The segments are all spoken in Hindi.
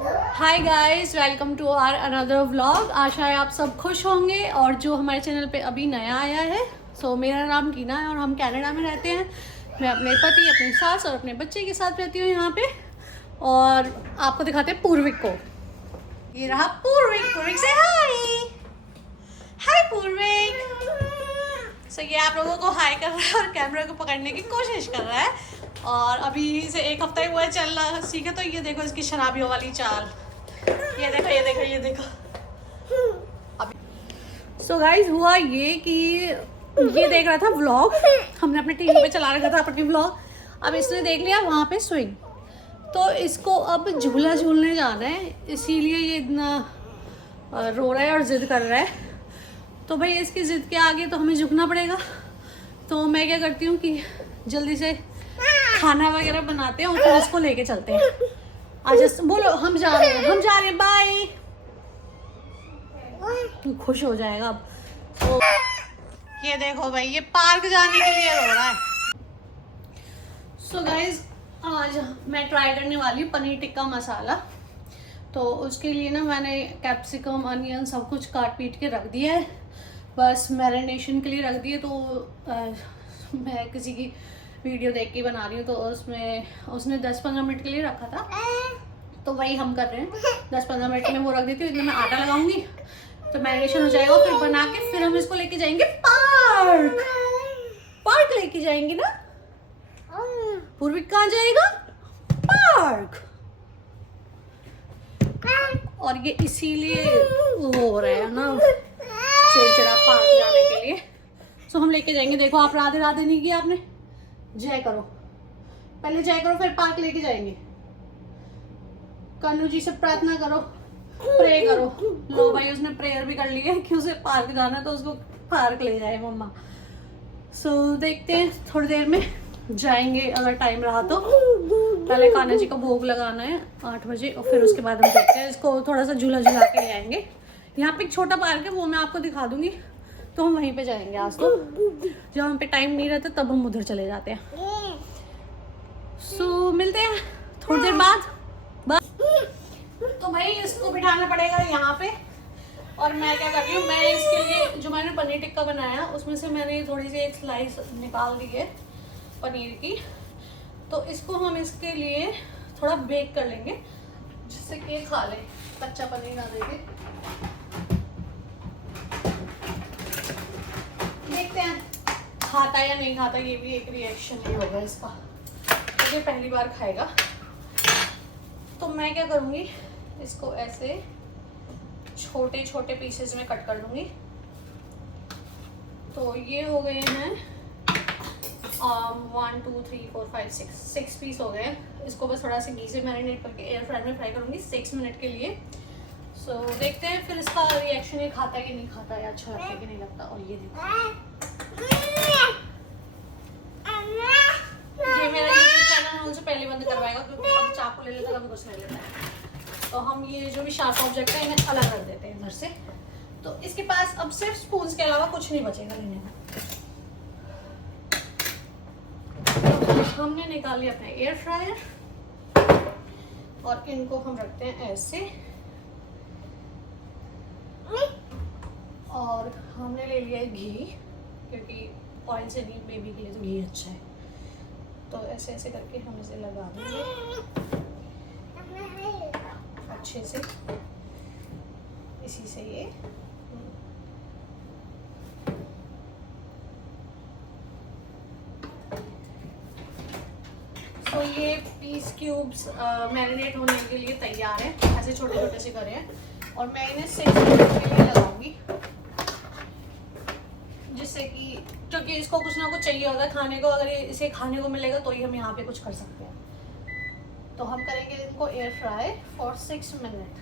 Hi guys, welcome to our another vlog. आशा है आप सब खुश होंगे। और जो हमारे चैनल पे अभी नया आया है, मेरा नाम टीना है और हम कनाडा में रहते हैं। मैं अपने पति, अपनी सास और अपने बच्चे के साथ रहती हूँ यहाँ पे। और आपको दिखाते हैं पूर्विक को। ये रहा पूर्विक। पूर्विक से हाय। हाय पूर्विक। ये आप लोगों को हाय कर रहा है और कैमरा को पकड़ने की कोशिश कर रहा है। और अभी से एक हफ्ता ही हुआ है चल रहा सीखे। तो ये देखो इसकी शराबियों वाली चाल। ये देखो ये देखो ये देखो। अभी सो गाइज हुआ ये कि ये देख रहा था व्लॉग। हमने अपने टीवी पे चला रखा था अपनी व्लॉग। अब इसने देख लिया वहाँ पे स्विंग। तो इसको अब झूला झूलने जाना है, इसीलिए ये इतना रो रहा है और जिद कर रहा है। तो भाई इसकी जिद के आगे तो हमें झुकना पड़ेगा। तो मैं क्या करती हूँ कि जल्दी से खाना वगैरह बनाते हैं और फिर इसको लेके चलते हैं। आज बोलो हम जा रहे हैं, हम जा रहे हैं, बाय। खुश हो जाएगा अब। तो ये देखो भाई, ये पार्क जाने के लिए रो रहा है। सो गाइज, आज मैं ट्राई करने वाली हूँ पनीर टिक्का मसाला। तो उसके लिए ना मैंने कैप्सिकम, अनियन सब कुछ काट पीट के रख दिया है। बस मैरिनेशन के लिए रख दिए। तो मैं किसी की वीडियो देख के बना रही हूँ। तो उसने 10-15 मिनट के लिए रखा था। तो वही हम कर रहे हैं। 10-15 मिनट में वो रख देती हूँ। इतना मैं आटा लगाऊंगी तो मैरिनेशन हो जाएगा। फिर बना के फिर हम इसको लेके जाएंगे पार्क। पार्क लेके जाएंगे ना। पूर्विक कहाँ जाएगा? पार्क। और ये इसीलिए हो रहा है ना, चिड़चिड़ा पार्क जाने के लिए। सो हम लेके जाएंगे। देखो, आप राधे राधे नहीं किया आपने। जय करो, पहले जय करो फिर पार्क लेके जाएंगे। कन्नू जी से प्रार्थना करो, प्रे करो। लो भाई, उसने प्रेयर भी कर ली है कि उसे पार्क जाना है तो उसको पार्क ले जाए मम्मा। देखते हैं, थोड़ी देर में जाएंगे अगर टाइम रहा तो। पहले कान्हा जी को भोग लगाना है 8 बजे और फिर उसके बाद हम देखते हैं। इसको थोड़ा सा झूला झुला के ले आएंगे। यहाँ पे एक छोटा पार्क है, वो मैं आपको दिखा दूंगी। तो हम वहीं पे जाएंगे आज। तो जब हम पे टाइम नहीं रहता तब हम उधर चले जाते हैं। मिलते हैं थोड़ी देर बाद। तो भाई इसको बिठाना पड़ेगा यहाँ पे। और मैं क्या कर रही हूँ, मैं इसके लिए जो मैंने पनीर टिक्का बनाया उसमें से मैंने थोड़ी सी एक स्लाइस निकाल दी है पनीर की। तो इसको हम इसके लिए थोड़ा बेक कर लेंगे जिससे कि खा ले, कच्चा पनीर ना देके। देखते हैं खाता या नहीं खाता। ये भी एक रिएक्शन ही होगा इसका। तो ये पहली बार खाएगा। तो मैं क्या करूँगी, इसको ऐसे छोटे छोटे पीसेस में कट कर दूँगी। तो ये हो गए हैं 1 2 3 4 5 6 पीस हो गए। इसको बस थोड़ा सा घी से मैरिनेट करके एयर फ्रायर में फ्राई करूँगी 6 मिनट के लिए। देखते हैं फिर इसका रिएक्शन, ये खाता है कि नहीं खाता है, अच्छा लगता है कि नहीं लगता। और ये देखो, ये मेरा यूट्यूब चैनल मुझे पहले बंद करवाएगा क्योंकि कभी चाकू ले लेता, कभी कुछ ले लेता है। तो हम ये जो भी शार्प ऑब्जेक्ट है इन्हें अलग रख देते हैं इधर से। तो इसके पास अब सिर्फ स्पून के अलावा कुछ नहीं बचेगा लेने का। तो हमने निकाली अपने एयर फ्रायर और इनको हम रखते हैं ऐसे। और हमने ले लिया है घी, क्योंकि ऑयल से नहीं, बेबी के लिए तो घी अच्छा है। तो ऐसे ऐसे करके हम इसे लगा देंगे अच्छे से, इसी से ये। तो ये पीस क्यूब्स मैरिनेट होने के लिए तैयार है। ऐसे छोटे छोटे से करे हैं। और मैं इन्हें 6 मिनट के लिए लगाऊंगी, जिससे कि क्योंकि इसको कुछ ना कुछ चाहिए होता है खाने को। अगर इसे खाने को मिलेगा तो ही हम यहाँ पे कुछ कर सकते हैं। तो हम करेंगे इनको एयर फ्राई फॉर 6 मिनट।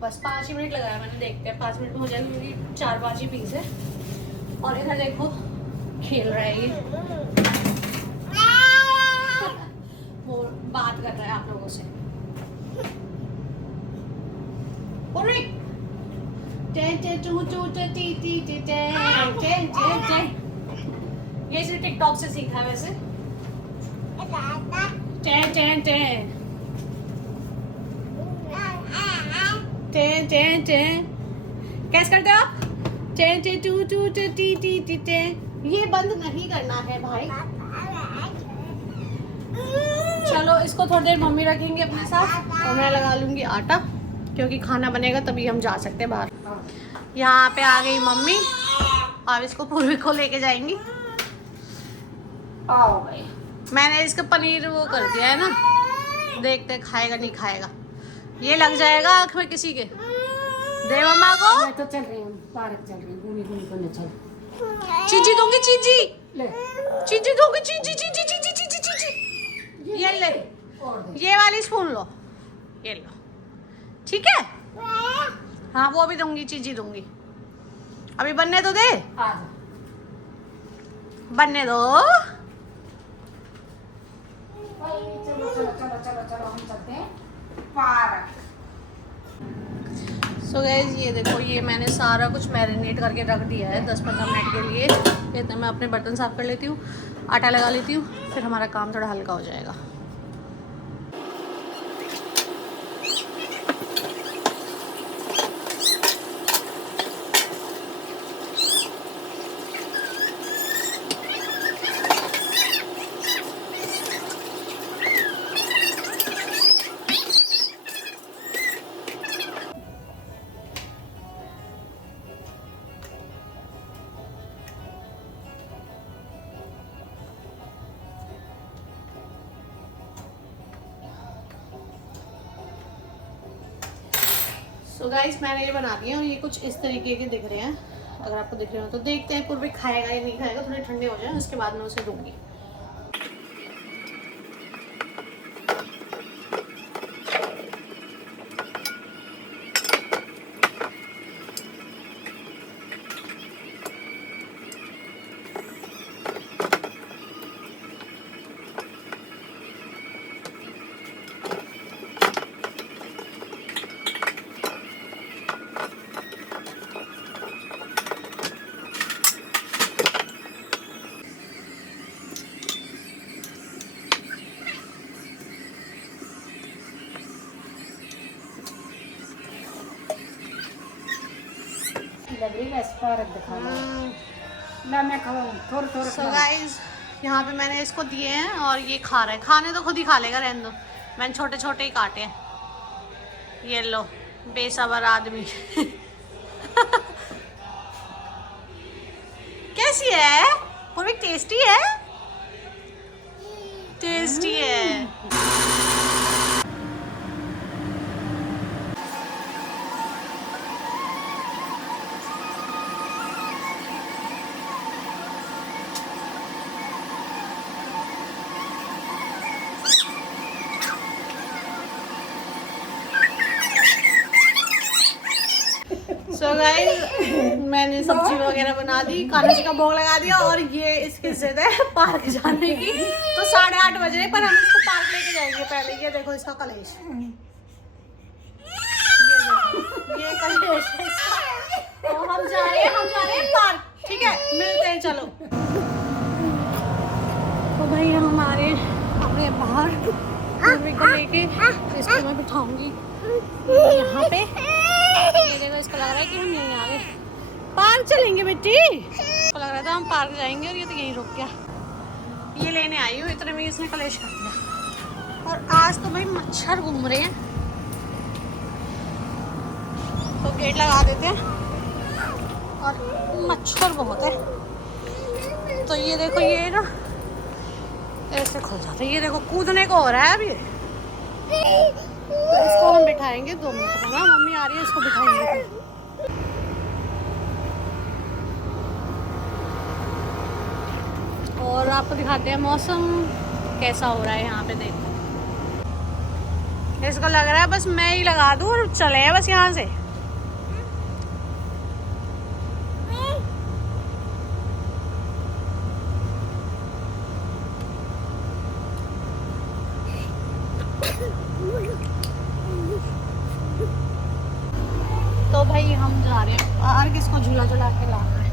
बस 5 ही मिनट लगाया मैंने, देखते हैं 5 मिनट में हो जाएगा क्योंकि 4-5 ही पीस है। और इधर देखो खेल रहा है ये, वो बात कर रहा है आप लोगों से। ये इसे टिकटॉक से सीखा है वैसे। चे चे चे कैसे करते हो आप? चे चे टू टू टी टी टी टी टे। ये बंद नहीं करना है भाई। चलो इसको थोड़ी देर मम्मी रखेंगे अपने साथ और मैं लगा लूँगी आटा, क्योंकि खाना बनेगा तभी हम जा सकते हैं बाहर। यहाँ पे आ गई मम्मी, अब इसको पूर्वी को लेके जाएंगी। आओ भाई, मैंने इसका पनीर वो कर दिया है ना, देखते खाएगा नहीं खाएगा। ये लग जाएगा आँख में किसी के। दे मम्मा को। मैं तो चल रही हूँ, पार्क चल रही हूँ, घूमी घूमी करने चल। चीजी दूंगी, चीजी ले चीजी दूंगी, चीजी चीजी चीजी चीजी चीजी। ये ले, ये वाली स्पून लो, ये लो, ठीक है। हाँ वो भी दूंगी, चीजी दूंगी। अभी बनने तो दे, आ जा। बनने दो। चलो चलो चलो चलो चलो हम चलते हैं पार्क। सो गाइस ये देखो, ये मैंने सारा कुछ मैरिनेट करके रख दिया है 10-15 मिनट के लिए। इतने मैं अपने बर्तन साफ कर लेती हूँ, आटा लगा लेती हूँ, फिर हमारा काम थोड़ा हल्का हो जाएगा। तो गाइस मैंने ये बना दिए और ये कुछ इस तरीके के दिख रहे हैं। अगर आपको दिख रहे हो तो देखते हैं पूर्वी खाएगा या नहीं खाएगा। थोड़े ठंडे हो जाए उसके बाद मैं उसे दूंगी। लग रही है पार्क दिखाना। मैं खाऊं थोड़ा थोड़ा। सो गाइस यहाँ पे मैंने इसको दिए हैं और ये खा रहा है। खाने तो खुद ही खा लेगा, रहने दो। मैंने छोटे छोटे ही काटे हैं। ये लो बेसब्र आदमी। कैसी है पूरी? टेस्टी है, टेस्टी है। सो गाइस मैंने सब्जी वगैरह बना दी, कान्हा जी का भोग लगा दिया और ये इसकी जिद है पार्क जाने की। तो 8:30 बज रहे पर हम इसको पार्क लेके जाएंगे पहले। ये देखो इसका कलेश, ये देखो ये कलेश है इसका। तो हम जा रहे हैं पार्क, ठीक है। मिलते हैं, चलो। तो भाई हम आ रहे हैं अपने बाहर पूर्वी को लेके। इसको मैं बिठाऊंगी यहाँ पे। ये देखो इसको लग रहा है कि हम यहीं आ गए। पार्क चलेंगे बेटी। इसको लग रहा था हम पार्क जाएंगे और ये तो यहीं रुक गया। ये लेने आई हूँ, इतने में इसने कलेश कर दिया। और आज तो भाई मच्छर घूम रहे हैं, तो गेट लगा देते हैं। और मच्छर बहुत है। तो ये देखो ये ना ऐसे खुल जाता है। ये देखो कूदने को हो रहा है अभी। तो इसको हम बिठाएंगे 2 मिनट में ना। मम्मी आ रही है, इसको बिठाएंगे। और आपको दिखाते हैं मौसम कैसा हो रहा है यहाँ पे। देखो इसको लग रहा है बस मैं ही लगा दूँ और चले बस यहाँ से। तो भाई हम जा रहे हैं बाहर, किसको झूला झूला के लाना है।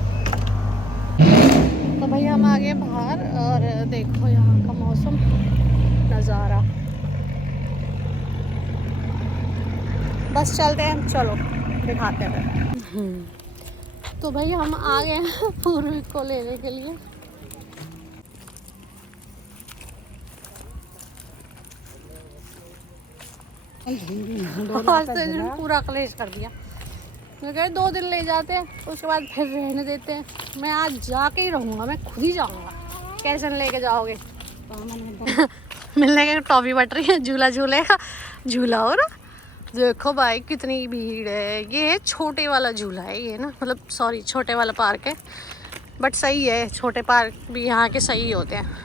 तो भाई हम आ गए बाहर और देखो यहाँ का मौसम नज़ारा। बस चलते हैं, चलो दिखाते हैं। तो भाई हम आ गए हैं पूर्वी को लेने के लिए। आज तो इन्होंने पूरा कलेश कर दिया। मैं कह रही 2 दिन ले जाते हैं, उसके बाद फिर रहने देते हैं। मैं आज जाके ही रहूँगा, मैं खुद ही जाऊँगा। कैसे लेके जाओगे? मिलने के टॉफी बट रही है, झूला झूलेगा, झूला। और देखो भाई कितनी भीड़ है। ये छोटे वाला झूला है ये ना, मतलब सॉरी छोटे वाला पार्क है, बट सही है। छोटे पार्क भी यहाँ के सही होते हैं।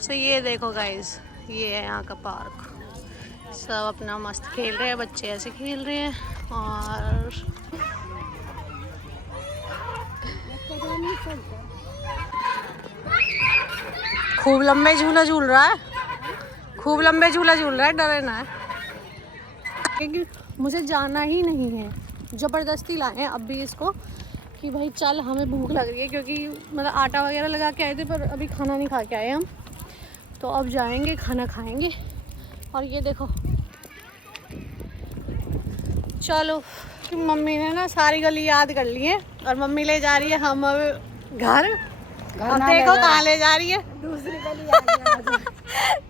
सो ये देखो गाइस, ये है यहाँ का पार्क। सब अपना मस्त खेल रहे हैं, बच्चे ऐसे खेल रहे हैं। और खूब लंबे झूला झूल रहा है, खूब लंबे झूला झूल रहा है, डरे ना है। क्योंकि मुझे जाना ही नहीं है, ज़बरदस्ती लाए हैं अब भी इसको कि भाई चल हमें भूख लग रही है, क्योंकि मतलब आटा वगैरह लगा के आए थे पर अभी खाना नहीं खा के आए हम। तो अब जाएंगे, खाना खाएंगे। और ये देखो, चलो कि मम्मी ने ना सारी गली याद कर ली है और मम्मी ले जा रही है हम अब घर। अब देखो कहाँ ले जा रही है, दूसरी गली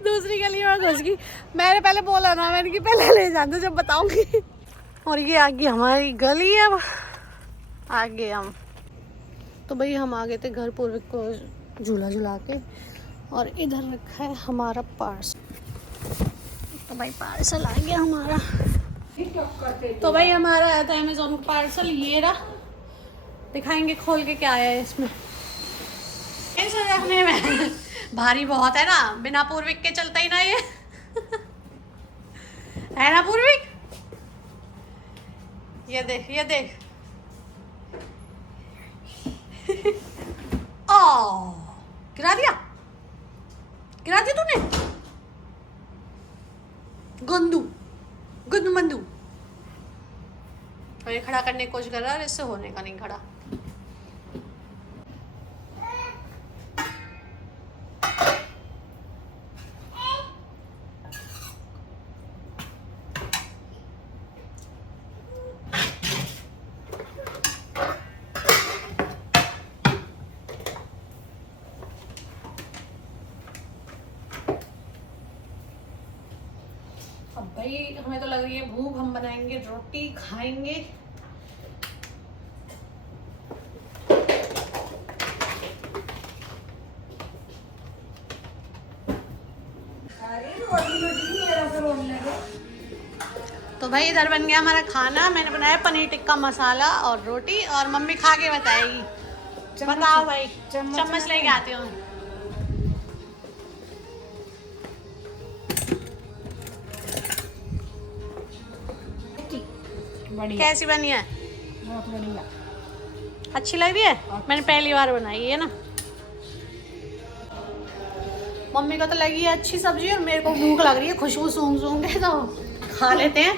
दूसरी गली में घुस गई। मैंने पहले बोला ना, मैंने कि पहले ले जाते जब बताऊंगी। और ये आगे हमारी गली है, अब आगे हम। तो भाई हम आ गए थे घर पूर्विक को झूला झुला के, और इधर रखा है हमारा पार्सल। तो भाई पार्सल आ गया हमारा। तो भाई हमारा आया था अमेज़ॉन का पार्सल, ये रहा। दिखाएंगे खोल के क्या आया है इसमें। इसे रखने में भारी बहुत है ना, बिना पूर्विक के चलता ही ना ये। है ना पूर्विक? ये देख, ये देख। ओ गिरा दिया, गिरा दिया तूने। गंदू गुंद मंदू। और ये खड़ा करने की कोशिश कर रहा है और इससे होने का नहीं खड़ा। अब भाई हमें तो लग रही है भूख, हम बनाएंगे रोटी, खाएंगे। तो भाई इधर बन गया हमारा खाना। मैंने बनाया पनीर टिक्का मसाला और रोटी, और मम्मी खा के बताएगी। बताओ भाई, चम्मच लेके आती हूँ। कैसी बनी है? बहुत बढ़िया, अच्छी लग रही है। मैंने पहली बार बनाई है ना। मम्मी को तो लगी है अच्छी सब्जी और मेरे को भूख लग रही है, खुशबू सूंघ सूंघ के, तो खा लेते हैं।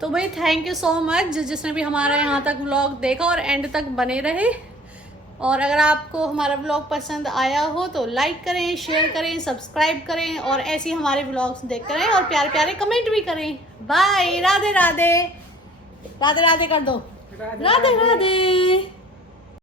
तो भाई थैंक यू सो मच जिसने भी हमारा यहाँ तक व्लॉग देखा और एंड तक बने रहे। और अगर आपको हमारा व्लॉग पसंद आया हो तो लाइक करें, शेयर करें, सब्सक्राइब करें, और ऐसे ही हमारे व्लॉग्स देख करें और प्यारे प्यारे कमेंट भी करें। बाय, राधे राधे, राधे राधे कर दो, राधे राधे।